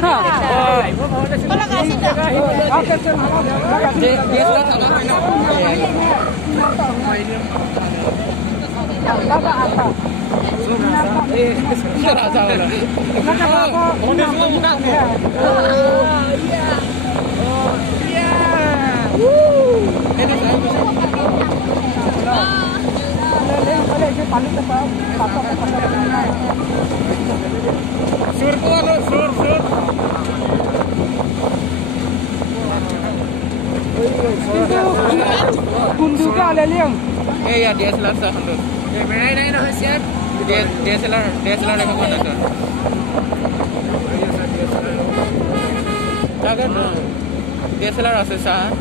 Kalau kasih dah. Dia sudah salah. Kunduga ada liang. Ya DSLR sah untuk. Siap. DSLR yang mana sah? Jangan. DSLR asal sah.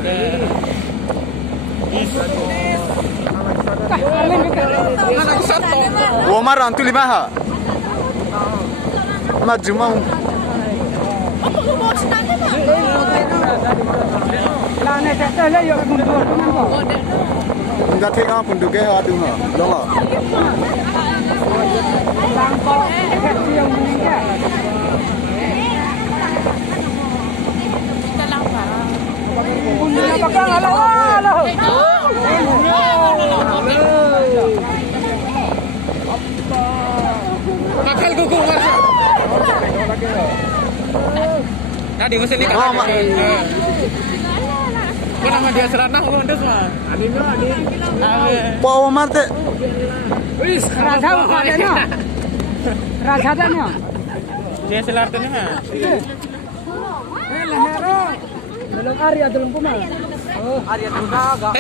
Omar antu lima ha. Majumau. Lana kata lah yo kundur kenapa? Enggak tega pun duga adu ha. Longa. Langkau kecil yang meninggal. Kundur apa kan? Alah. Makal kuku masa. Nah di mesin ini kan ada. Kau nama dia seranah kau udah semua. Po Omar te. Raja ada na. Raja ada na. Dia selar tu ni mah. Lehero. Belum Arya belum kuma. Oh, Arya tu dah.